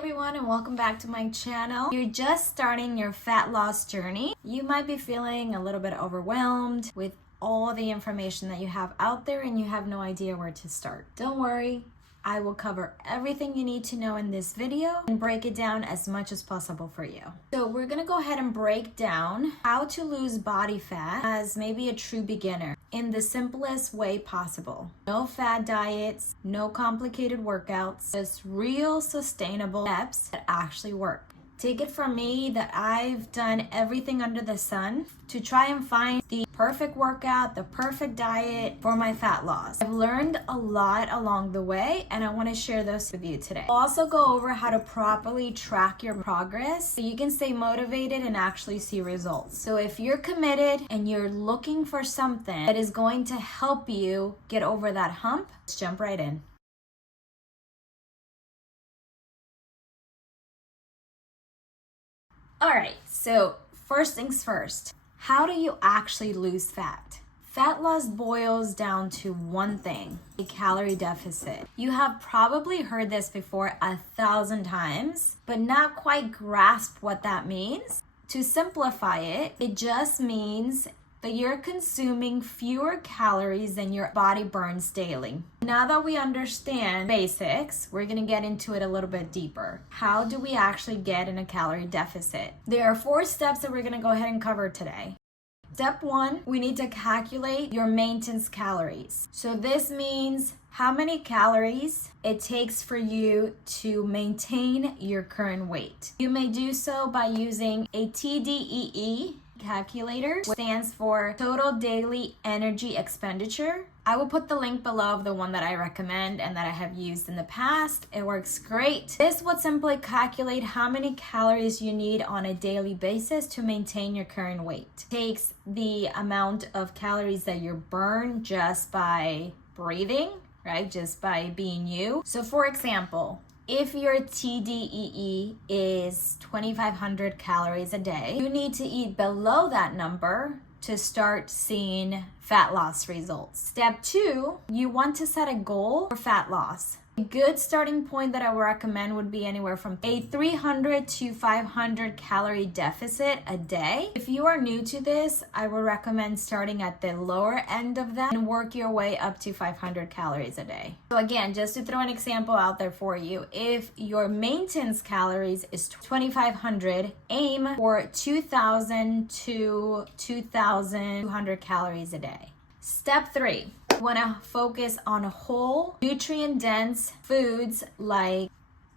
everyone, and welcome back to my channel. You're just starting your fat loss journey. You might be feeling a little bit overwhelmed with all the information that you have out there and you have no idea where to start. Don't worry, I will cover everything you need to know in this video and break it down as much as possible for you. So we're gonna go ahead and break down how to lose body fat as maybe a true beginner in the simplest way possible. No fad diets, no complicated workouts, just real sustainable steps that actually work. Take it from me that I've done everything under the sun to try and find the perfect workout, the perfect diet for my fat loss. I've learned a lot along the way and I want to share those with you today. I'll also go over how to properly track your progress so you can stay motivated and actually see results. So if you're committed and you're looking for something that is going to help you get over that hump, let's jump right in. All right, so first things first, how do you actually lose fat? Fat loss boils down to one thing, a calorie deficit. You have probably heard this before 1,000 times, but not quite grasped what that means. To simplify it, it just means that you're consuming fewer calories than your body burns daily. Now that we understand basics, we're gonna get into it a little bit deeper. How do we actually get in a calorie deficit? There are 4 steps that we're gonna go ahead and cover today. Step 1, we need to calculate your maintenance calories. So this means how many calories it takes for you to maintain your current weight. You may do so by using a TDEE Calculator, which stands for Total Daily Energy Expenditure. I will put the link below of the one that I recommend and that I have used in the past. It works great. This would simply calculate how many calories you need on a daily basis to maintain your current weight. It takes the amount of calories that you burn just by breathing, right? Just by being you. So for example, if your TDEE is 2,500 calories a day, you need to eat below that number to start seeing fat loss results. Step 2, you want to set a goal for fat loss. A good starting point that I would recommend would be anywhere from a 300 to 500 calorie deficit a day. If you are new to this, I would recommend starting at the lower end of that and work your way up to 500 calories a day. So again, just to throw an example out there for you, if your maintenance calories is 2,500, aim for 2,000 to 2,200 calories a day. Step 3. You want to focus on whole, nutrient-dense foods like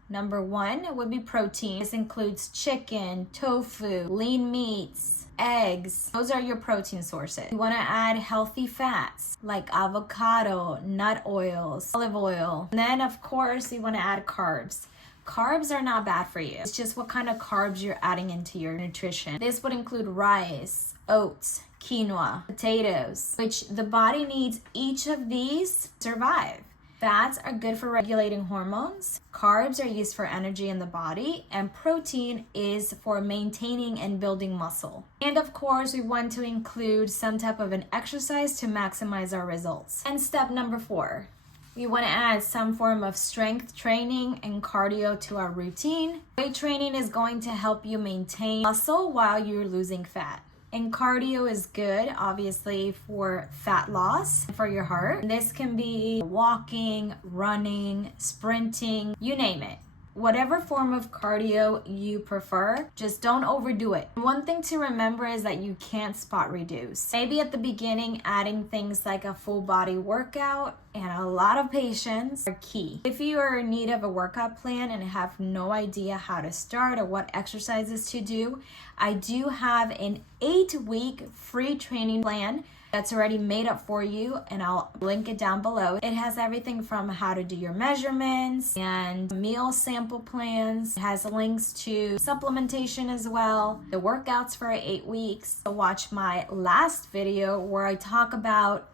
number 1 would be protein. This includes chicken, tofu, lean meats, eggs. Those are your protein sources. You want to add healthy fats like avocado, nut oils, olive oil. And then of course you want to add carbs. Carbs are not bad for you. It's just what kind of carbs you're adding into your nutrition. This would include rice, oats, quinoa, potatoes, which the body needs each of these to survive. Fats are good for regulating hormones, carbs are used for energy in the body, and protein is for maintaining and building muscle. And of course, we want to include some type of an exercise to maximize our results. And step number 4. We want to add some form of strength training and cardio to our routine. Weight training is going to help you maintain muscle while you're losing fat. And cardio is good, obviously, for fat loss, for your heart. This can be walking, running, sprinting, you name it. Whatever form of cardio you prefer, just don't overdo it. One thing to remember is that you can't spot reduce. Maybe at the beginning, adding things like a full body workout and a lot of patience are key. If you are in need of a workout plan and have no idea how to start or what exercises to do, I do have an 8-week free training plan that's already made up for you, and I'll link it down below. It has everything from how to do your measurements and meal sample plans. It has links to supplementation as well, the workouts for 8 weeks. So watch my last video where I talk about,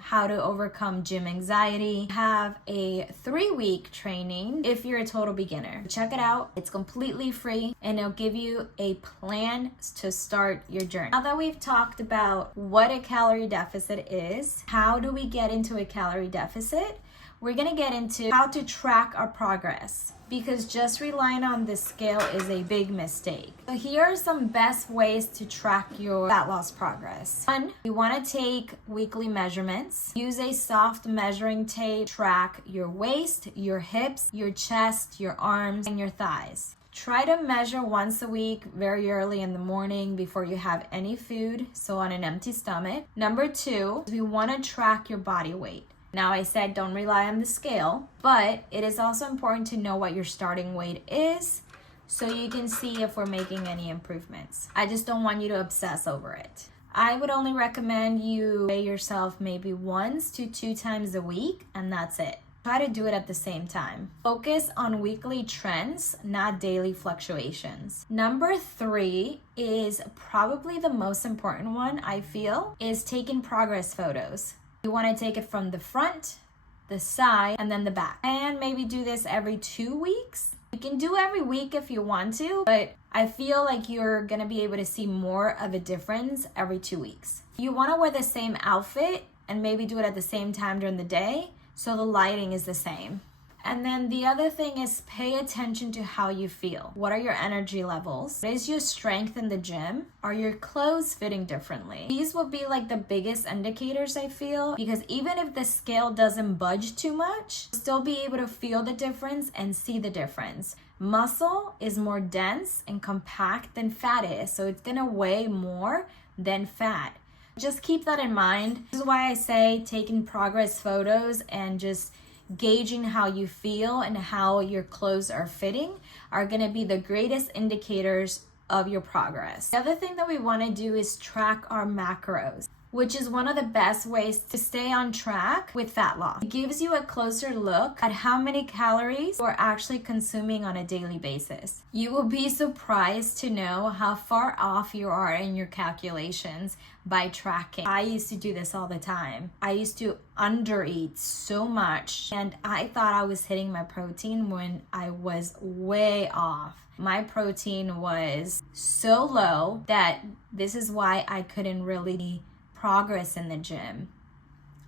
how to overcome gym anxiety. I have a 3-week training if you're a total beginner. Check it out. It's completely free and it'll give you a plan to start your journey. Now that we've talked about what a calorie deficit is, how do we get into a calorie deficit? we're gonna get into how to track our progress, because just relying on the scale is a big mistake. So here are some best ways to track your fat loss progress. One, you wanna take weekly measurements. Use a soft measuring tape, track your waist, your hips, your chest, your arms, and your thighs. Try to measure once a week, very early in the morning before you have any food, so on an empty stomach. Number two, we wanna track your body weight. Now, I said don't rely on the scale, but it is also important to know what your starting weight is so you can see if we're making any improvements. I just don't want you to obsess over it. I would only recommend you weigh yourself maybe 1 to 2 times a week, and that's it. Try to do it at the same time. Focus on weekly trends, not daily fluctuations. Number 3 is probably the most important one, I feel, is taking progress photos. You want to take it from the front, the side, and then the back. And maybe do this every 2 weeks. You can do every week if you want to, but I feel like you're going to be able to see more of a difference every 2 weeks. You want to wear the same outfit and maybe do it at the same time during the day, so the lighting is the same. And then the other thing is pay attention to how you feel. What are your energy levels? What is your strength in the gym? Are your clothes fitting differently? These will be like the biggest indicators, I feel, because even if the scale doesn't budge too much, you'll still be able to feel the difference and see the difference. Muscle is more dense and compact than fat is, so it's gonna weigh more than fat. Just keep that in mind. This is why I say taking progress photos and just gauging how you feel and how your clothes are fitting are going to be the greatest indicators of your progress. The other thing that we want to do is track our macros, which is one of the best ways to stay on track with fat loss. It gives you a closer look at how many calories you're actually consuming on a daily basis. You will be surprised to know how far off you are in your calculations by tracking. I used to do this all the time. I used to undereat so much, and I thought I was hitting my protein when I was way off. My protein was so low that this is why I couldn't really progress in the gym.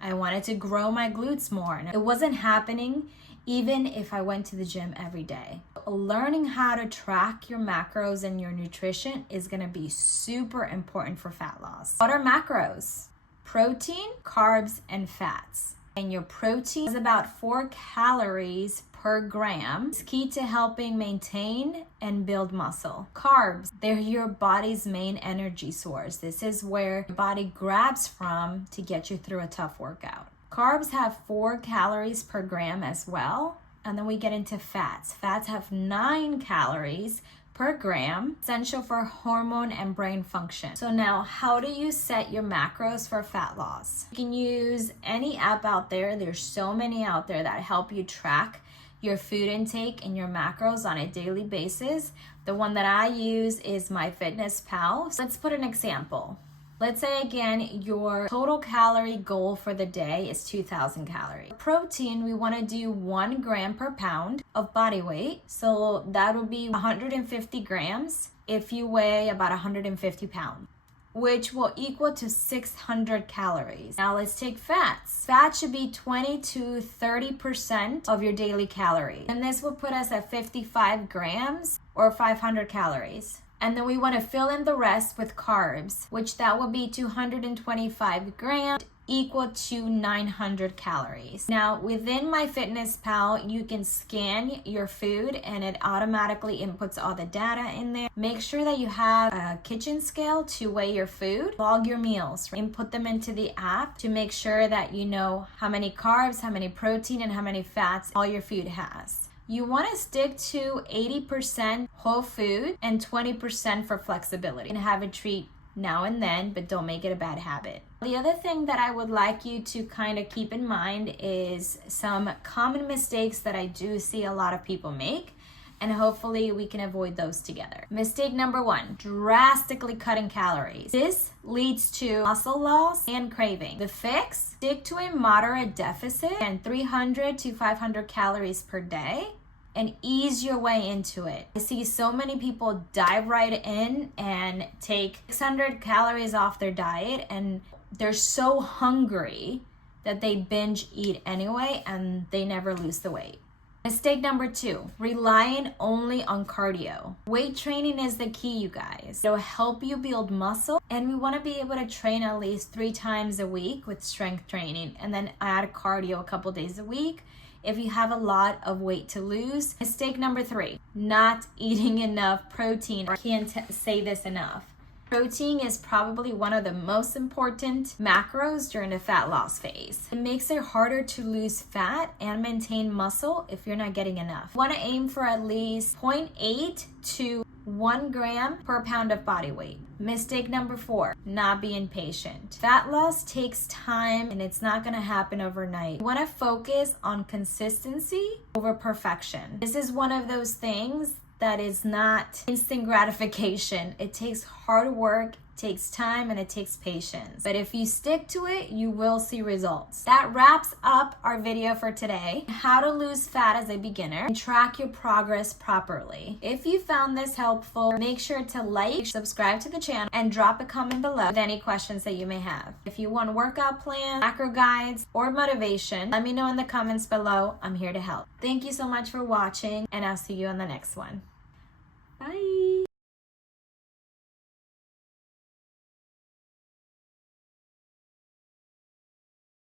I wanted to grow my glutes more, and it wasn't happening even if I went to the gym every day. Learning how to track your macros and your nutrition is going to be super important for fat loss. What are macros? Protein, carbs, and fats. And your protein is about 4 calories per gram. It's key to helping maintain and build muscle. Carbs, they're your body's main energy source. This is where your body grabs from to get you through a tough workout. Carbs have 4 calories per gram as well. And then we get into fats. Fats have 9 calories per gram, essential for hormone and brain function. So now, how do you set your macros for fat loss? You can use any app out there. There's so many out there that help you track your food intake and your macros on a daily basis. The one that I use is MyFitnessPal. So let's put an example. Let's say again, your total calorie goal for the day is 2,000 calories. Protein, we want to do 1 gram per pound of body weight. So that would be 150 grams if you weigh about 150 pounds, which will equal to 600 calories. Now let's take fats. Fat should be 20 to 30% of your daily calories. And this will put us at 55 grams or 500 calories. And then we want to fill in the rest with carbs, which that will be 225 grams, equal to 900 calories. Now, within MyFitnessPal, you can scan your food and it automatically inputs all the data in there. Make sure that you have a kitchen scale to weigh your food. Log your meals. Input them into the app to make sure that you know how many carbs, how many protein, and how many fats all your food has. You want to stick to 80% whole food and 20% for flexibility. And have a treat now and then, but don't make it a bad habit. The other thing that I would like you to kind of keep in mind is some common mistakes that I do see a lot of people make, and hopefully we can avoid those together. Mistake number 1, drastically cutting calories. This leads to muscle loss and craving. The fix, stick to a moderate deficit and 300 to 500 calories per day and ease your way into it. I see so many people dive right in and take 600 calories off their diet, and they're so hungry that they binge eat anyway and they never lose the weight. Mistake number 2, relying only on cardio. Weight training is the key, you guys. It'll help you build muscle, and we want to be able to train at least 3 times a week with strength training and then add cardio a couple days a week if you have a lot of weight to lose. Mistake number 3, not eating enough protein. I can't say this enough. Protein is probably one of the most important macros during the fat loss phase. It makes it harder to lose fat and maintain muscle if you're not getting enough. You want to aim for at least 0.8 to 1 gram per pound of body weight. Mistake number 4, not being patient. Fat loss takes time and it's not going to happen overnight. You want to focus on consistency over perfection. This is one of those things that is not instant gratification. It takes hard work, takes time, and it takes patience. But if you stick to it, you will see results. That wraps up our video for today. How to lose fat as a beginner and track your progress properly. If you found this helpful, make sure to like, subscribe to the channel, and drop a comment below with any questions that you may have. If you want workout plans, macro guides, or motivation, let me know in the comments below. I'm here to help. Thank you so much for watching, and I'll see you on the next one. Bye.